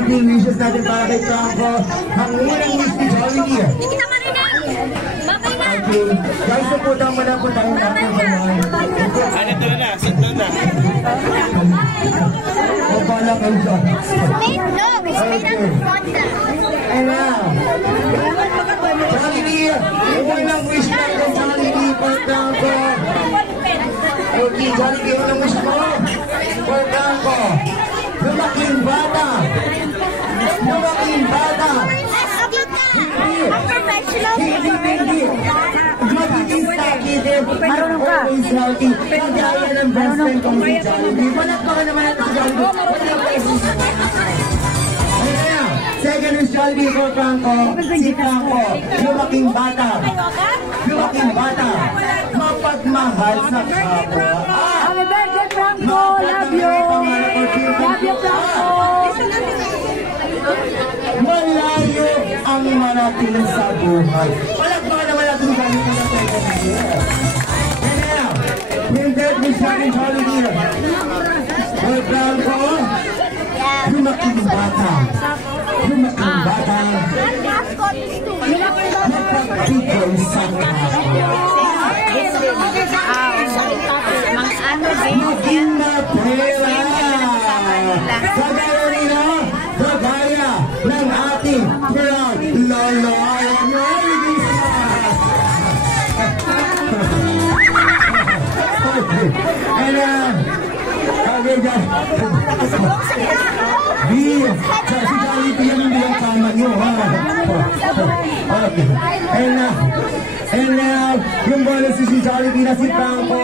ang 3 wishes natin para kay Franco. Ang unang wish ni Jollibee. Okay. Guys, supportan mo lang po tayo natin sa mga. Ano doon na? Sunod na. O pala kayo siya. Okay. And now, Jollibee, unang wish natin Jollibee for Franco. Okay, Jollibee, unang wish mo for Franco. Lumaking bata. Lumaking bata. Hindi. Magiging sakit. Marunong ka. Always healthy. Kagaya ng best friend kong si Jollibee. Walang pa ka naman natin si Jollibee. Ayan. Second is Jollibee for Franco. Si Franco. Lumaking bata. Lumaking bata. Mapagmahal sa kapwa. Happy birthday, Franco! Love you! Love you, Franco! Malayo ang marating sa buhay. Palagpakan naman natin sa amin na second year. And now, yung third wish natin Jollibee. For Franco, lumaking bata. Lumaking bata. Napagpigay sa kapwa. Maging mapera. Kagaya nila, kagaya ng ating proud Lolo. Okay guys. Si Jollibee yan hindi ang kama nyo. Okay. And now, yung bonus si Jollibee na si Franco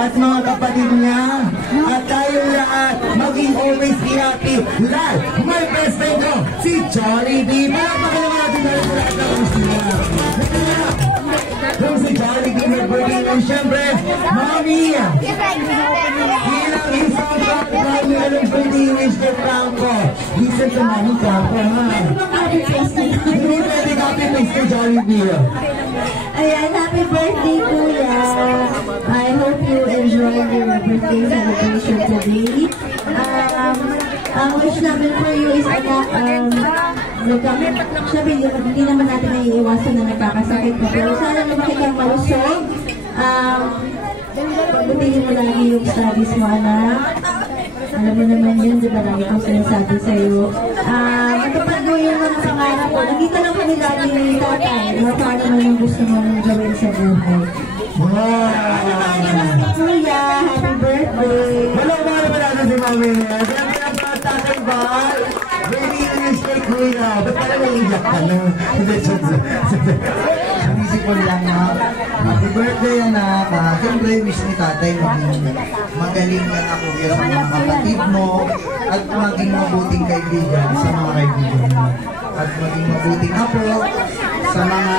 at mga kapatid niya at tayong lahat maging always be happy. Lahat, my best friend ko, si Jollibee. Palakpakan naman natin dahil sa lahat ng gusto niya. Kung si Jollibee may birthday ng siyempre, Mami! Bilang isang Mami, anong birthday wish kay Franco? Listen to Mami Franco, ha? Hindi pwede copy paste kay Jollibee. Ayan, happy birthday, Kuya! I hope you enjoy your birthday celebration today. Ang wish namin for you is, sabi, hindi naman natin naiiwasan na nagkakasakit na. Pero sana lumaki kang malusog. Pagputihin mo lagi yung studies mo, anak. Alam mo naman yun, di ba lagi kong sinasabi sa'yo. Matupad mo yung mga pangarap ko. Nakita lang kami lagi yung tatay. Paano naman yung gusto mo nang gawin sa buhay. Kuya, happy birthday! Wala ba naman natin si Mami niya? Grabe ang patatay ba? Very wish kay Kuya. Ba't pala naiiyak ka na? Isip ko lang na happy birthday anak. Siyempre wish ni tatay magaling ka na kuya sa mga kapatid mo at maging mabuting kaibigan sa mga kaibigan mo. At maging mabuting apo sa mga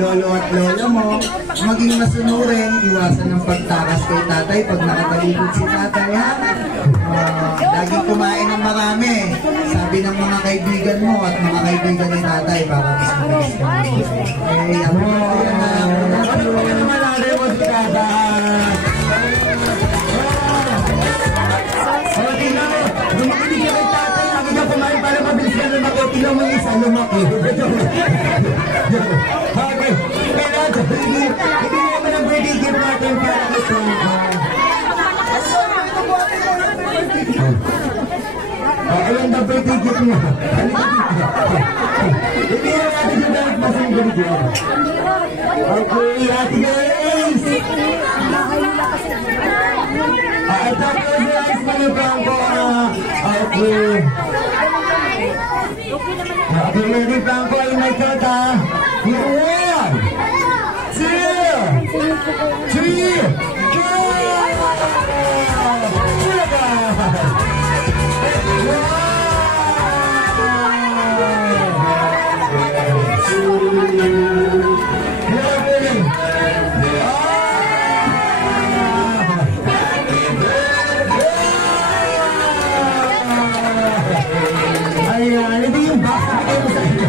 lolo at lola mo. Maging masunurin, iwasan ng pagtakas kay tatay pag nakatalibod si tatay ha. Laging kumain ng marami. Sabi ng mga kaibigan mo at mga kaibigan ni tatay para mas mabilis ka. Okay, happy birthday anak. Okay na mo. Lumakinig ka kay tatay. Lagi ka kumain para mabilis ka na lumaki. Tingnan mo yung isa lumaki. Okay. Kaya hindi naman ang birthday gift natin para kay Franco. Ayan na birthday gift niya. Hindi na natin yung dahil masang birthday. Okay, Ate Grace. Ito po si Ice Money Franco. Okay. Okay, Lady Franco ay may kata. 1, 2, 3, go! Ayan, ito yung box na kayo sa inyo.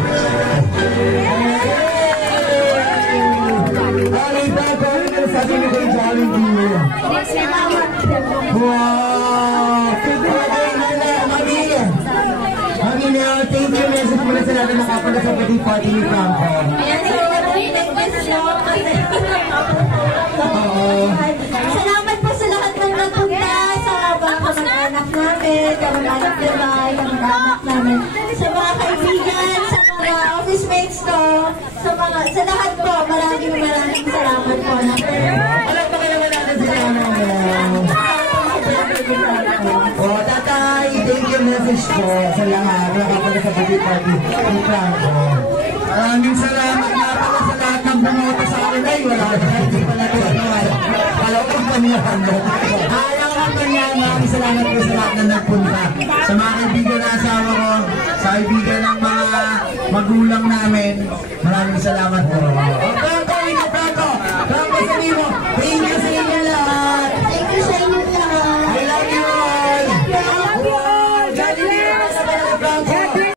Alita ko, ano sabi mo kay Jollibee? Wow! Okay, Mami. natin nakapala sa birthday party ni Franco. Ayan, so, thank you so salamat po sa lahat ng nagpunta, sa mga kamag-anak namin, kamag-anak ni Ray, kamag-anak namin, sa mga kaibigan, sa mga office mates ko, sa lahat po, maraming salamat po. Alam ba kayo natin sila Oh, tatay, thank you message po sa lahat nakapala sa birthday party ni Franco. Maraming salamat nga pala sa lahat ng bumoto sa akin ay wala. Hindi pala ito. Alam ko pa niya. Alam ko pa niya. Maraming salamat po sa lahat na nagpunta. Sa mga kaibigan na asawa ko, sa kaibigan ng mga magulang namin, maraming salamat po. Franco, Franco, Franco, sabi mo,